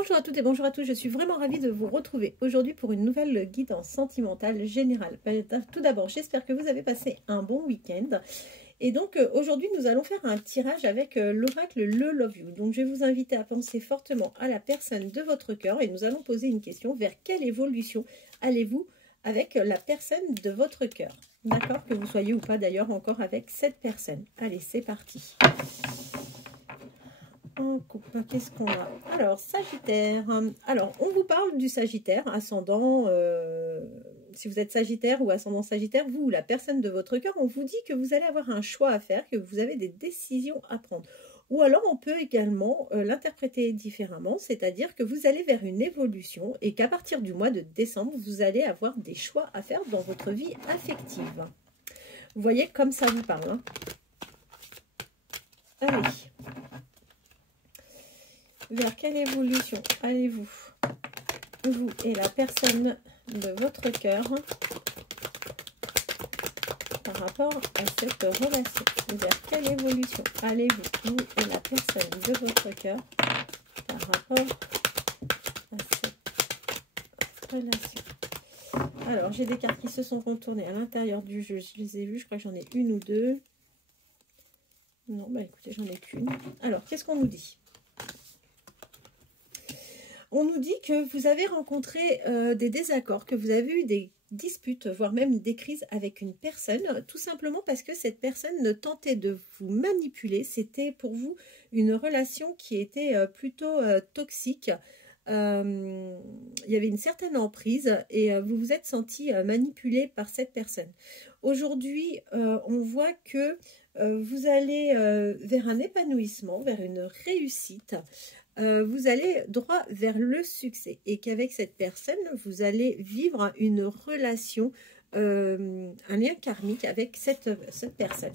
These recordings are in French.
Bonjour à toutes et bonjour à tous, je suis vraiment ravie de vous retrouver aujourd'hui pour une nouvelle guidance sentimentale générale. Tout d'abord, j'espère que vous avez passé un bon week-end. Et donc aujourd'hui, nous allons faire un tirage avec l'oracle Le Love You. Donc je vais vous inviter à penser fortement à la personne de votre cœur et nous allons poser une question: vers quelle évolution allez-vous avec la personne de votre cœur? D'accord, que vous soyez ou pas d'ailleurs encore avec cette personne. Allez, c'est parti. On coupe, qu'est-ce qu'on a? Alors, Sagittaire. Alors, on vous parle du Sagittaire, ascendant, si vous êtes Sagittaire ou ascendant Sagittaire, vous ou la personne de votre cœur, on vous dit que vous allez avoir un choix à faire, que vous avez des décisions à prendre. Ou alors, on peut également l'interpréter différemment, c'est-à-dire que vous allez vers une évolution et qu'à partir du mois de décembre, vous allez avoir des choix à faire dans votre vie affective. Vous voyez comme ça vous parle, hein. Allez. Vers quelle évolution allez-vous, vous et la personne de votre cœur, par rapport à cette relation? Vers quelle évolution allez-vous, vous et la personne de votre cœur, par rapport à cette relation? Alors, j'ai des cartes qui se sont retournées à l'intérieur du jeu. Je les ai vues, je crois que j'en ai une ou deux. Non, bah écoutez, j'en ai qu'une. Alors, qu'est-ce qu'on nous dit? On nous dit que vous avez rencontré des désaccords, que vous avez eu des disputes, voire même des crises avec une personne, tout simplement parce que cette personne ne tentait de vous manipuler. C'était pour vous une relation qui était plutôt toxique. Il y avait une certaine emprise et vous vous êtes senti manipulé par cette personne. Aujourd'hui, on voit que vous allez vers un épanouissement, vers une réussite. Vous allez droit vers le succès et qu'avec cette personne, vous allez vivre une relation, un lien karmique avec cette personne.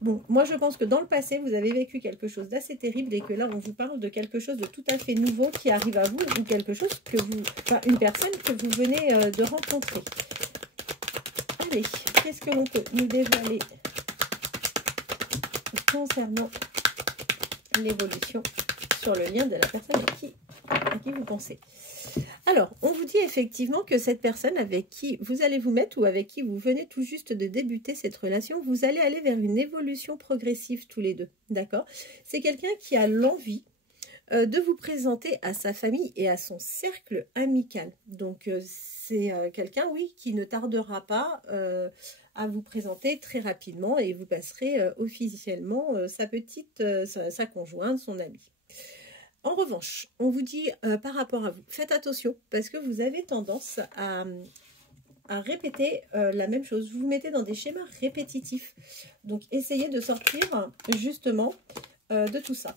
Bon, moi je pense que dans le passé, vous avez vécu quelque chose d'assez terrible et que là, on vous parle de quelque chose de tout à fait nouveau qui arrive à vous ou quelque chose que vous, enfin une personne que vous venez de rencontrer. Allez, qu'est-ce que l'on peut nous dévoiler concernant l'évolution sur le lien de la personne à qui vous pensez? Alors, on vous dit effectivement que cette personne avec qui vous allez vous mettre ou avec qui vous venez tout juste de débuter cette relation, vous allez aller vers une évolution progressive tous les deux, d'accord? C'est quelqu'un qui a l'envie de vous présenter à sa famille et à son cercle amical. Donc, c'est quelqu'un, oui, qui ne tardera pas à vous présenter très rapidement et vous passerez officiellement sa conjointe, son ami. En revanche, on vous dit par rapport à vous, faites attention parce que vous avez tendance à répéter la même chose. Vous vous mettez dans des schémas répétitifs. Donc, essayez de sortir justement de tout ça.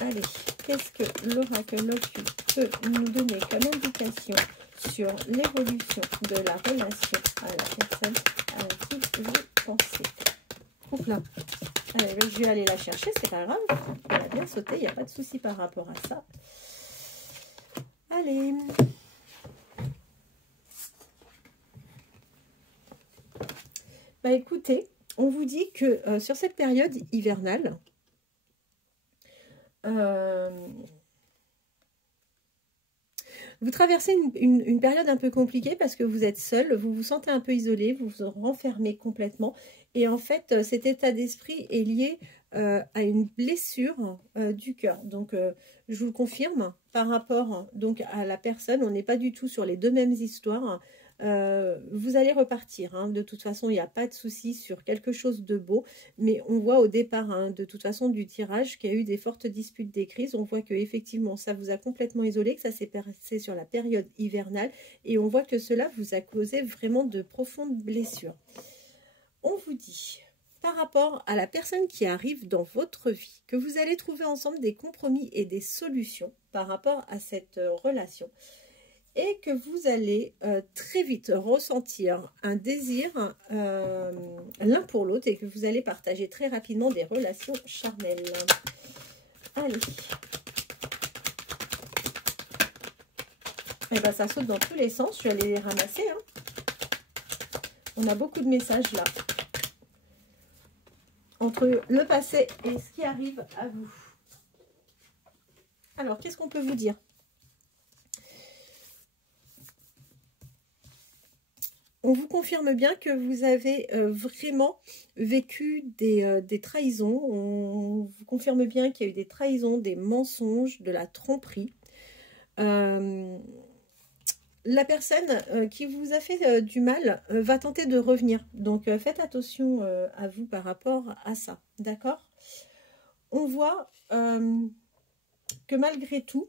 Allez, qu'est-ce que l'oracle Love You peut nous donner comme indication sur l'évolution de la relation à la personne à qui vous pensez? Oups là. Allez, je vais aller la chercher, c'est pas grave. Elle a bien sauté, il n'y a pas de souci par rapport à ça. Allez. Bah écoutez, on vous dit que sur cette période hivernale, vous traversez une période un peu compliquée parce que vous êtes seul, vous vous sentez un peu isolé, vous vous renfermez complètement. Et en fait, cet état d'esprit est lié à une blessure du cœur. Donc, je vous le confirme, par rapport donc, à la personne, on n'est pas du tout sur les deux mêmes histoires. Vous allez repartir, hein. De toute façon, il n'y a pas de souci sur quelque chose de beau, mais on voit au départ, hein, de toute façon, du tirage qu'il y a eu des fortes disputes, des crises. On voit que effectivement ça vous a complètement isolé, que ça s'est passé sur la période hivernale, et on voit que cela vous a causé vraiment de profondes blessures. On vous dit, par rapport à la personne qui arrive dans votre vie, que vous allez trouver ensemble des compromis et des solutions par rapport à cette relation, et que vous allez très vite ressentir un désir l'un pour l'autre et que vous allez partager très rapidement des relations charnelles. Allez. Et bien, ça saute dans tous les sens. Je vais aller les ramasser, hein. On a beaucoup de messages là. Entre le passé et ce qui arrive à vous. Alors, qu'est-ce qu'on peut vous dire? on vous confirme bien que vous avez vraiment vécu des trahisons. On vous confirme bien qu'il y a eu des trahisons, des mensonges, de la tromperie. La personne qui vous a fait du mal va tenter de revenir. Donc, faites attention à vous par rapport à ça. D'accord? On voit que malgré tout,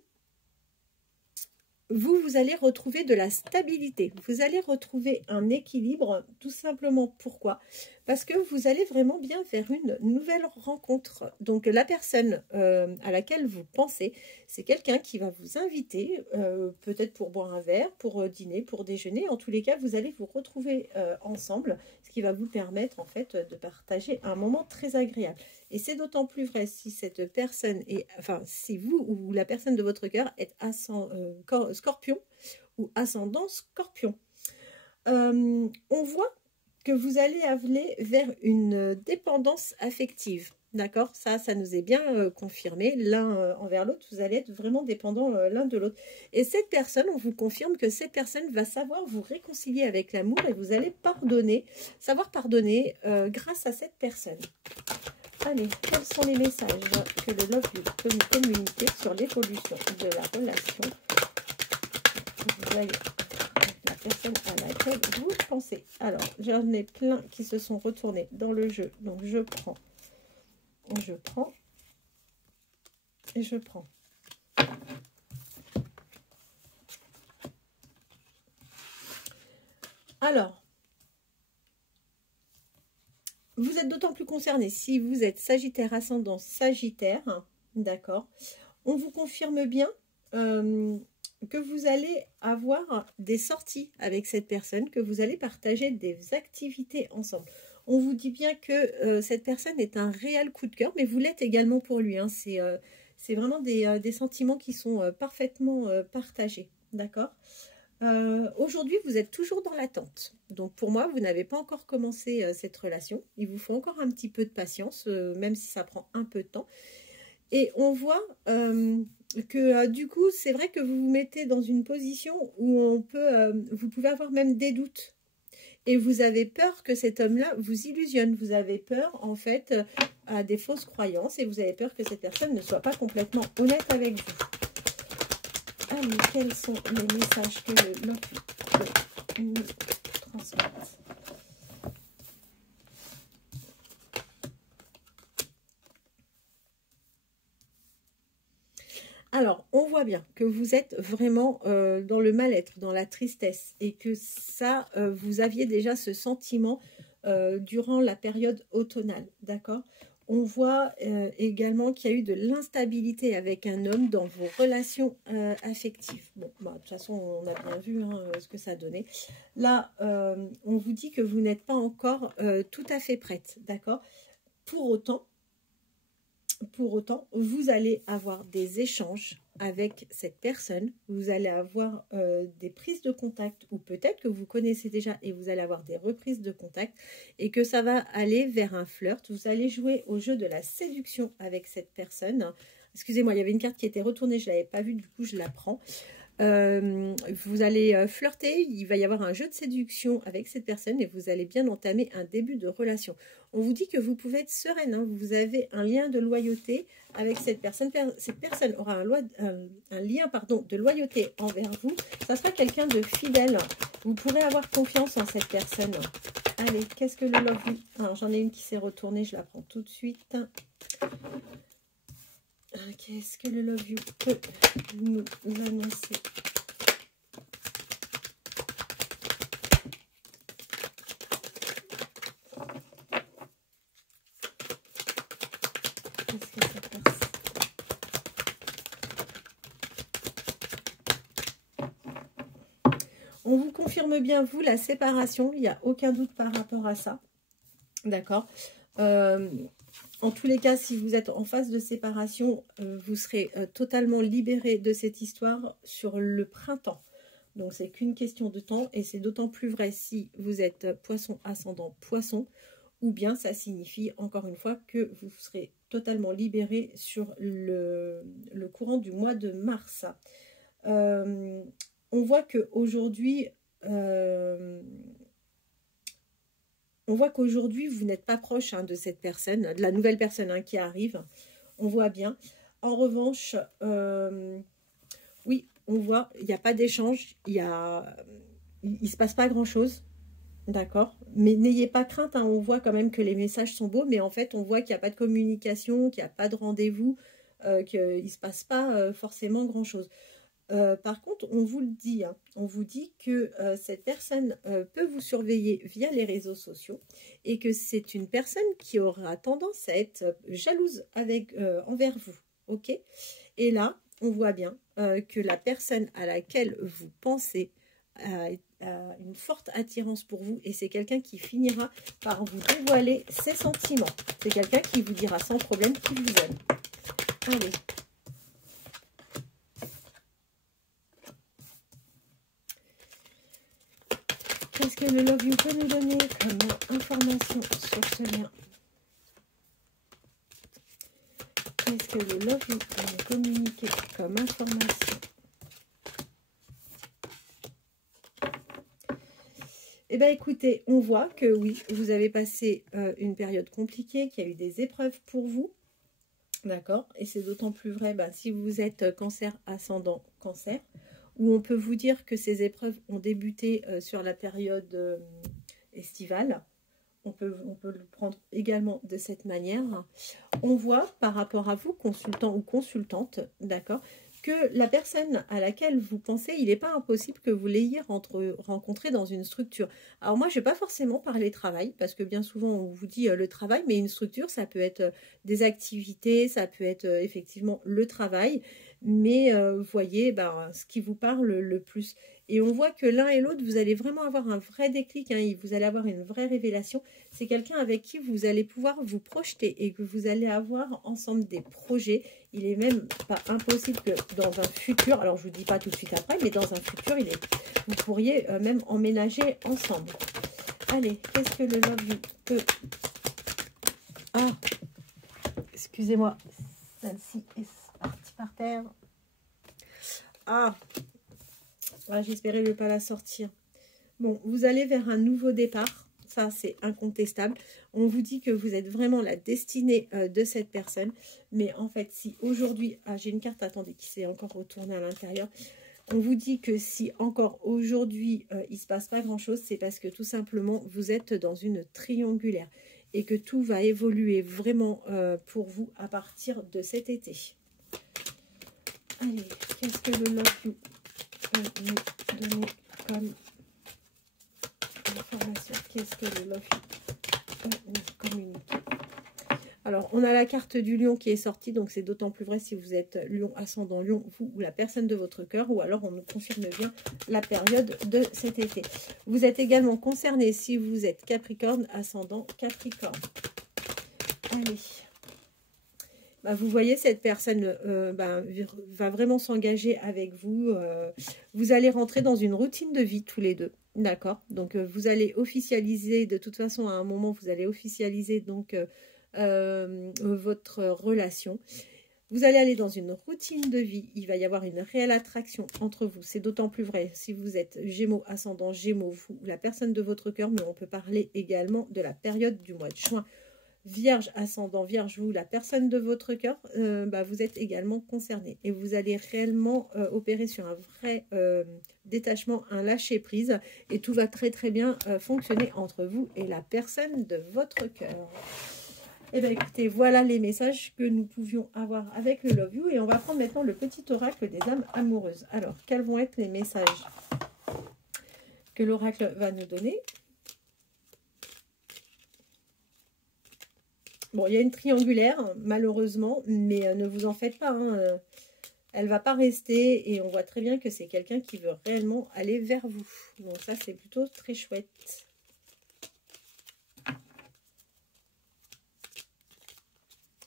vous allez retrouver de la stabilité. Vous allez retrouver un équilibre, tout simplement. Pourquoi? Parce que vous allez vraiment bien vers une nouvelle rencontre. Donc, la personne à laquelle vous pensez, c'est quelqu'un qui va vous inviter, peut-être pour boire un verre, pour dîner, pour déjeuner. En tous les cas, vous allez vous retrouver ensemble, ce qui va vous permettre, en fait, de partager un moment très agréable. Et c'est d'autant plus vrai si cette personne est, enfin, si vous ou la personne de votre cœur est scorpion ou ascendant scorpion. On voit que vous allez aller vers une dépendance affective. D'accord? Ça nous est bien confirmé. L'un envers l'autre, vous allez être vraiment dépendants l'un de l'autre. Et cette personne, on vous confirme que cette personne va savoir vous réconcilier avec l'amour et vous allez pardonner, savoir pardonner grâce à cette personne. Allez, quels sont les messages que le Love You peut nous communiquer sur l'évolution de la relation que vous avez avec la personne à laquelle vous pensez? Alors, j'en ai plein qui se sont retournés dans le jeu. Donc, je prends et je prends. Alors, vous êtes d'autant plus concerné si vous êtes Sagittaire, ascendant Sagittaire, d'accord. On vous confirme bien que vous allez avoir des sorties avec cette personne, que vous allez partager des activités ensemble. On vous dit bien que cette personne est un réel coup de cœur, mais vous l'êtes également pour lui. Hein. C'est vraiment des sentiments qui sont parfaitement partagés, d'accord. Aujourd'hui, vous êtes toujours dans l'attente. Donc, pour moi, vous n'avez pas encore commencé cette relation. Il vous faut encore un petit peu de patience, même si ça prend un peu de temps. Et on voit que, du coup, c'est vrai que vous vous mettez dans une position où vous pouvez avoir même des doutes. Et vous avez peur que cet homme-là vous illusionne. Vous avez peur, en fait, à des fausses croyances. Et vous avez peur que cette personne ne soit pas complètement honnête avec vous. Allez, quels sont les messages que le Love You nous transmet? Alors, on voit bien que vous êtes vraiment dans le mal-être, dans la tristesse, et que ça, vous aviez déjà ce sentiment durant la période automnale, d'accord? On voit également qu'il y a eu de l'instabilité avec un homme dans vos relations affectives. Bon, bah, de toute façon, on a bien vu ce que ça donnait. Là, on vous dit que vous n'êtes pas encore tout à fait prête, d'accord? Pour autant, vous allez avoir des échanges avec cette personne, vous allez avoir des prises de contact, ou peut-être que vous connaissez déjà et vous allez avoir des reprises de contact, et que ça va aller vers un flirt. Vous allez jouer au jeu de la séduction avec cette personne. Excusez-moi, il y avait une carte qui était retournée, je ne l'avais pas vue, du coup je la prends. Vous allez flirter, il va y avoir un jeu de séduction avec cette personne et vous allez bien entamer un début de relation. On vous dit que vous pouvez être sereine, hein, vous avez un lien de loyauté avec cette personne. Cette personne aura un lien de loyauté envers vous. Ça sera quelqu'un de fidèle. Vous pourrez avoir confiance en cette personne. Allez, qu'est-ce que le Love You? Alors, j'en ai une qui s'est retournée, je la prends tout de suite. Qu'est-ce que le Love You peut nous annoncer? Qu'est-ce que ça passe? On vous confirme bien, vous, la séparation. Il n'y a aucun doute par rapport à ça. D'accord. En tous les cas, si vous êtes en phase de séparation, vous serez totalement libéré de cette histoire sur le printemps. Donc, c'est qu'une question de temps et c'est d'autant plus vrai si vous êtes poisson ascendant poisson, ou bien ça signifie, encore une fois, que vous serez totalement libéré sur le courant du mois de mars. On voit qu'aujourd'hui, on voit qu'aujourd'hui, vous n'êtes pas proche de cette personne, de la nouvelle personne qui arrive. On voit bien. En revanche, oui, on voit, il n'y a pas d'échange, il ne se passe pas grand-chose. D'accord, mais n'ayez pas crainte, on voit quand même que les messages sont beaux, mais en fait, on voit qu'il n'y a pas de communication, qu'il n'y a pas de rendez-vous, qu'il ne se passe pas forcément grand-chose. Par contre, on vous le dit, on vous dit que cette personne peut vous surveiller via les réseaux sociaux et que c'est une personne qui aura tendance à être jalouse envers vous, ok? Et là, on voit bien que la personne à laquelle vous pensez a une forte attirance pour vous et c'est quelqu'un qui finira par vous dévoiler ses sentiments. C'est quelqu'un qui vous dira sans problème qu'il vous aime. Allez. Qu'est-ce que le Love You peut nous donner comme information sur ce lien? Qu'est-ce que le Love You peut nous communiquer comme information? Eh bien, écoutez, on voit que oui, vous avez passé une période compliquée, qu'il y a eu des épreuves pour vous. D'accord? Et c'est d'autant plus vrai si vous êtes cancer, ascendant cancer, où on peut vous dire que ces épreuves ont débuté sur la période estivale. On peut le prendre également de cette manière. On voit par rapport à vous, consultant ou consultante, d'accord, que la personne à laquelle vous pensez, il n'est pas impossible que vous l'ayez rencontré dans une structure. Alors moi, je ne vais pas forcément parler travail, parce que bien souvent, on vous dit le travail, mais une structure, ça peut être des activités, ça peut être effectivement le travail, mais vous voyez ce qui vous parle le plus. Et on voit que l'un et l'autre, vous allez vraiment avoir un vrai déclic, vous allez avoir une vraie révélation. C'est quelqu'un avec qui vous allez pouvoir vous projeter et que vous allez avoir ensemble des projets. Il est même pas impossible que dans un futur, alors je ne vous dis pas tout de suite après, mais dans un futur, vous pourriez même emménager ensemble. Allez, qu'est-ce que le Love You peut... Ah, excusez-moi, celle-ci est partie par terre. Ah, j'espérais ne pas la sortir. Bon, vous allez vers un nouveau départ. Ça, c'est incontestable. On vous dit que vous êtes vraiment la destinée de cette personne. Mais en fait, si aujourd'hui... Ah, j'ai une carte, attendez, qui s'est encore retournée à l'intérieur. On vous dit que si encore aujourd'hui, il ne se passe pas grand-chose, c'est parce que tout simplement, vous êtes dans une triangulaire. Et que tout va évoluer vraiment pour vous à partir de cet été. Allez, qu'est-ce que le Love You peut nous donner comme information? Qu'est-ce que le Love You peut nous communiquer? Alors, on a la carte du lion qui est sortie, donc c'est d'autant plus vrai si vous êtes lion, ascendant lion, vous ou la personne de votre cœur, ou alors on nous confirme bien la période de cet été. Vous êtes également concerné si vous êtes Capricorne, ascendant Capricorne. Allez. Vous voyez, cette personne va vraiment s'engager avec vous. Vous allez rentrer dans une routine de vie tous les deux. D'accord? Donc, vous allez officialiser, de toute façon, à un moment, vous allez officialiser donc votre relation. Vous allez aller dans une routine de vie. Il va y avoir une réelle attraction entre vous. C'est d'autant plus vrai si vous êtes Gémeaux, ascendant Gémeaux, vous, la personne de votre cœur, mais on peut parler également de la période du mois de juin. Vierge, ascendant Vierge, vous, la personne de votre cœur, vous êtes également concerné. Et vous allez réellement opérer sur un vrai détachement, un lâcher-prise. Et tout va très très bien fonctionner entre vous et la personne de votre cœur. Et bien écoutez, voilà les messages que nous pouvions avoir avec le Love You. Et on va prendre maintenant le petit oracle des âmes amoureuses. Alors, quels vont être les messages que l'oracle va nous donner? Bon, il y a une triangulaire, malheureusement, mais ne vous en faites pas. Elle ne va pas rester et on voit très bien que c'est quelqu'un qui veut réellement aller vers vous. Donc ça, c'est plutôt très chouette.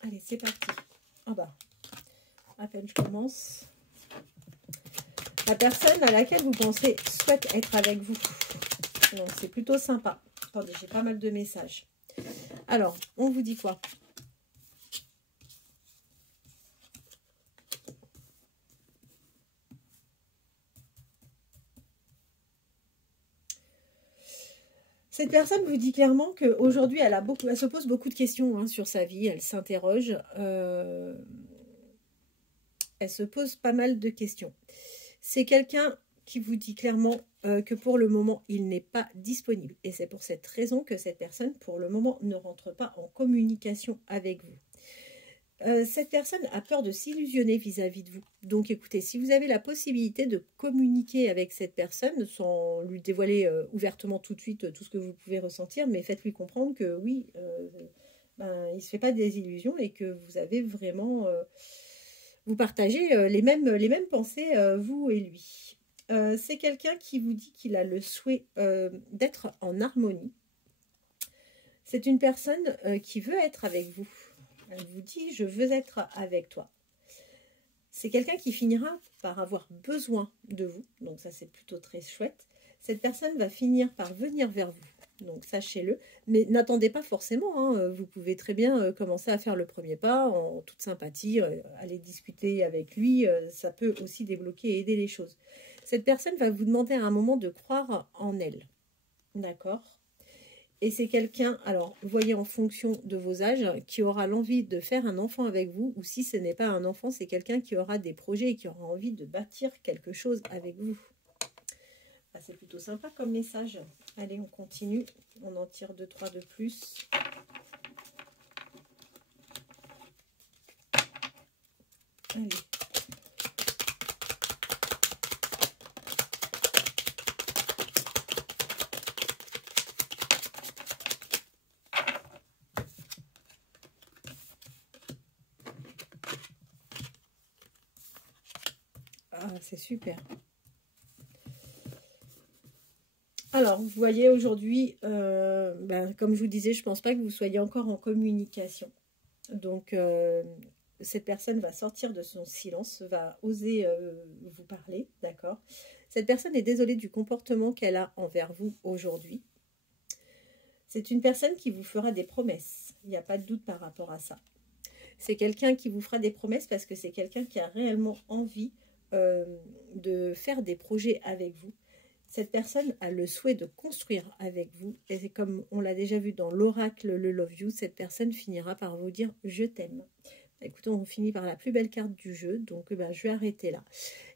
Allez, c'est parti. Ah bah, à peine je commence. La personne à laquelle vous pensez souhaite être avec vous. Donc c'est plutôt sympa. Attendez, j'ai pas mal de messages. Alors, on vous dit quoi? Cette personne vous dit clairement qu'aujourd'hui, elle se pose beaucoup de questions hein, sur sa vie, elle s'interroge. Elle se pose pas mal de questions. C'est quelqu'un qui vous dit clairement que pour le moment, il n'est pas disponible. Et c'est pour cette raison que cette personne, pour le moment, ne rentre pas en communication avec vous. Cette personne a peur de s'illusionner vis-à-vis de vous. Donc écoutez, si vous avez la possibilité de communiquer avec cette personne sans lui dévoiler ouvertement tout de suite tout ce que vous pouvez ressentir, mais faites-lui comprendre que oui, il ne se fait pas des illusions et que vous avez vraiment... vous partagez les mêmes pensées, vous et lui. C'est quelqu'un qui vous dit qu'il a le souhait d'être en harmonie. C'est une personne qui veut être avec vous. Elle vous dit « je veux être avec toi ». C'est quelqu'un qui finira par avoir besoin de vous. Donc ça, c'est plutôt très chouette. Cette personne va finir par venir vers vous. Donc sachez-le. Mais n'attendez pas forcément. Hein. Vous pouvez très bien commencer à faire le premier pas en toute sympathie. Aller discuter avec lui. Ça peut aussi débloquer et aider les choses. Cette personne va vous demander à un moment de croire en elle. D'accord ? Et c'est quelqu'un, alors, voyez en fonction de vos âges, qui aura l'envie de faire un enfant avec vous, ou si ce n'est pas un enfant, c'est quelqu'un qui aura des projets et qui aura envie de bâtir quelque chose avec vous. Ah, c'est plutôt sympa comme message. Allez, on continue. On en tire 2-3 de plus. Allez. Ah, c'est super. Alors, vous voyez, aujourd'hui, comme je vous disais, je ne pense pas que vous soyez encore en communication. Donc, cette personne va sortir de son silence, va oser vous parler, d'accord? Cette personne est désolée du comportement qu'elle a envers vous aujourd'hui. C'est une personne qui vous fera des promesses. Il n'y a pas de doute par rapport à ça. C'est quelqu'un qui vous fera des promesses parce que c'est quelqu'un qui a réellement envie de faire des projets avec vous. Cette personne a le souhait de construire avec vous. Et c'est comme on l'a déjà vu dans l'oracle, le Love You, cette personne finira par vous dire « je t'aime ». Écoutez, on finit par la plus belle carte du jeu, donc je vais arrêter là.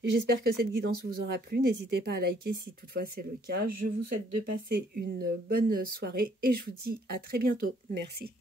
J'espère que cette guidance vous aura plu. N'hésitez pas à liker si toutefois c'est le cas. Je vous souhaite de passer une bonne soirée et je vous dis à très bientôt. Merci.